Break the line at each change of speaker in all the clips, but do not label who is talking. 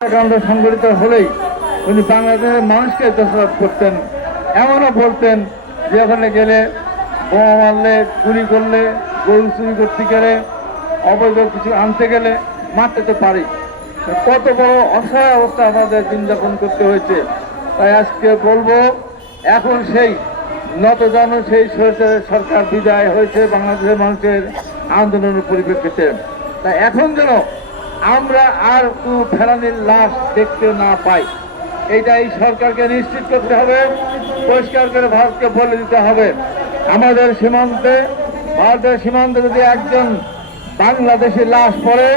কাণ্ড সংঘটিত হলেই উনি বাংলাদেশের মানুষকে দোষারোপ করতেন। এমনও বলতেন যে ওখানে গেলে বোমা মারলে, গুলি করলে, গরু চুরি করতে গেলে, অবৈধ কিছু আনতে গেলে মারতে তো পারি। কত বড় অসহায় অবস্থা আমাদের দিন যাপন করতে হয়েছে। তাই আজকে বলব, এখন সেই নতজান সেই সরকারের সরকার বিদায় হয়েছে বাংলাদেশের মানুষের আন্দোলনের পরিপ্রেক্ষিতে। তাই এখন যেন আমরা আর কোনো ফেরানির লাশ দেখতে না পাই। এইটা এই সরকারকে নিশ্চিত করতে হবে, পরিষ্কার করে ভারতকে বলে দিতে হবে। আমাদের সীমান্তে, ভারতের সীমান্তে যদি একজন বাংলাদেশি লাশ পড়ে,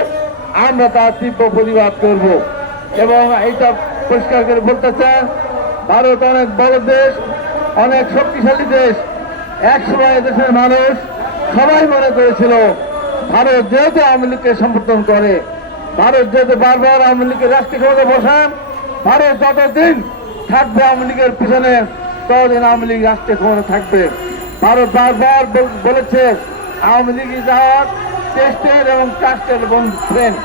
আমরা তার তীব্র প্রতিবাদ করব। এবং এইটা পরিষ্কার করে বলতে চান ভারত অনেক বড় দেশ, অনেক শক্তিশালী দেশ। এক সময় দেশের মানুষ সবাই মনে করেছিল, ভারত যেহেতু আওয়ামী লীগকে সমর্থন করে ভারত যেহেতু বারবার আওয়ামী লীগের রাষ্ট্রীয় ক্ষমতা বসান ভারত যতদিন থাকবে আওয়ামী লীগের পিছনে, ততদিন আওয়ামী লীগ রাষ্ট্রীয় ক্ষমতা থাকবে। ভারত বারবার বলেছে, আওয়ামী লীগ যাওয়ার টেস্টের এবং ট্রাস্টের বন্ধু ফ্রেন্ড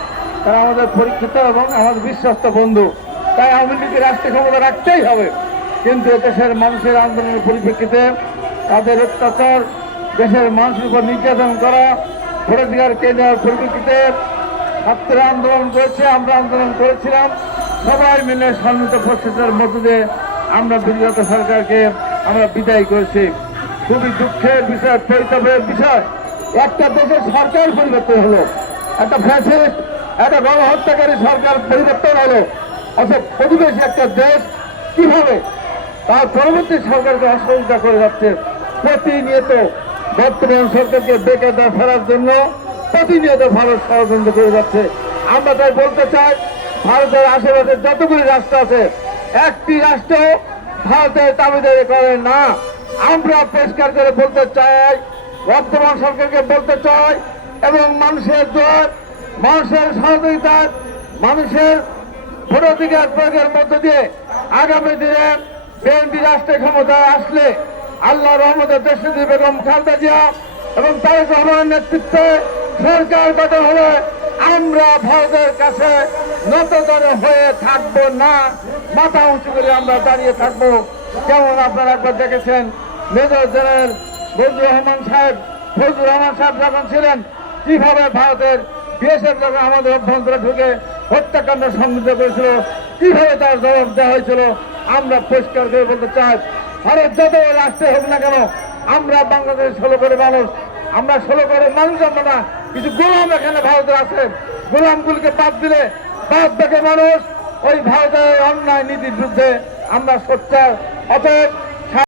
তারা আমাদের পরীক্ষিত এবং আমাদের বিশ্বস্ত বন্ধু। তাই আওয়ামী লীগের রাষ্ট্রীয় ক্ষমতা রাখতেই হবে। কিন্তু দেশের মানুষের আন্দোলনের পরিপ্রেক্ষিতে তাদের অত্যাচার, দেশের মানুষের উপর নির্যাতন করা, ভোটাধিকার কেন্দ্রের পরিপ্রেক্ষিতে ছাত্ররা আন্দোলন করেছে, আমরা আন্দোলন করেছিলাম। সবাই মিলে সম্মিলিত প্রচেষ্টার মধ্য দিয়ে আমরা বিগত সরকারকে আমরা বিদায় করেছি। খুবই দুঃখের বিষয় পরিতাপের বিষয়। একটা দেশের সরকার পরিবর্তন হলো, একটা ফ্যাসিস্ট একটা গণহত্যাকারী সরকার পরিবর্তন হলো। অর্থাৎ প্রতিবেশী একটা দেশ কীভাবে? তার পরবর্তী সরকারকে অসহযোগিতা করে যাচ্ছে প্রতিনিয়ত বর্তমান সরকারকে বেকারদার ফেরার জন্য। প্রতিনিয়ত ভারত ষড়যন্ত্র করে যাচ্ছে। আমরা তাই বলতে চাই, ভারতের আশেপাশে যতগুলি রাষ্ট্র আছে, একটি রাষ্ট্র ভারতের দাবিদারি করে না। আমরা পরিষ্কার করে বলতে চাই, বর্তমান সরকারকে বলতে চাই, এবং মানুষের দোয়ার মানুষের সহযোগিতা, মানুষের ভোটাধিকার প্রয়োগের মধ্য দিয়ে আগামী দিনে বিএনপি রাষ্ট্রের ক্ষমতায় আসলে আল্লাহ রহমতের দেশনেত্রী বেগম খালেদা জিয়া এবং তারেক রহমানের নেতৃত্বে সরকার গঠন হলে আমরা ভারতের কাছে নততর হয়ে থাকব না। মাথা উঁচু করে আমরা দাঁড়িয়ে থাকব। যেমন আপনারা একবার দেখেছেন? মেজর জেনারেল ফজলুর রহমান সাহেব, ফজলুর রহমান সাহেব যখন ছিলেন, কীভাবে ভারতের বিএসএফ যখন আমাদের অভ্যন্তরে ঢুকে হত্যাকাণ্ড সংঘটিত করেছিল, কীভাবে তার জবাব দেওয়া হয়েছিল, আমরা পরিষ্কার করে বলতে চাই, ভারত যত রাষ্ট্রে হোক না কেন, আমরা বাংলাদেশ ষোলো করে মানুষ, আমরা ষোলো করে মানুষ আমরা না কিছু গোলাম এখানে ভারতের আছেন গোলামগুলিকে বাদ দিলে বাদ দেখে মানুষ ওই ভারতের অন্যায় নীতির বিরুদ্ধে আমরা সোচ্চার। অতএব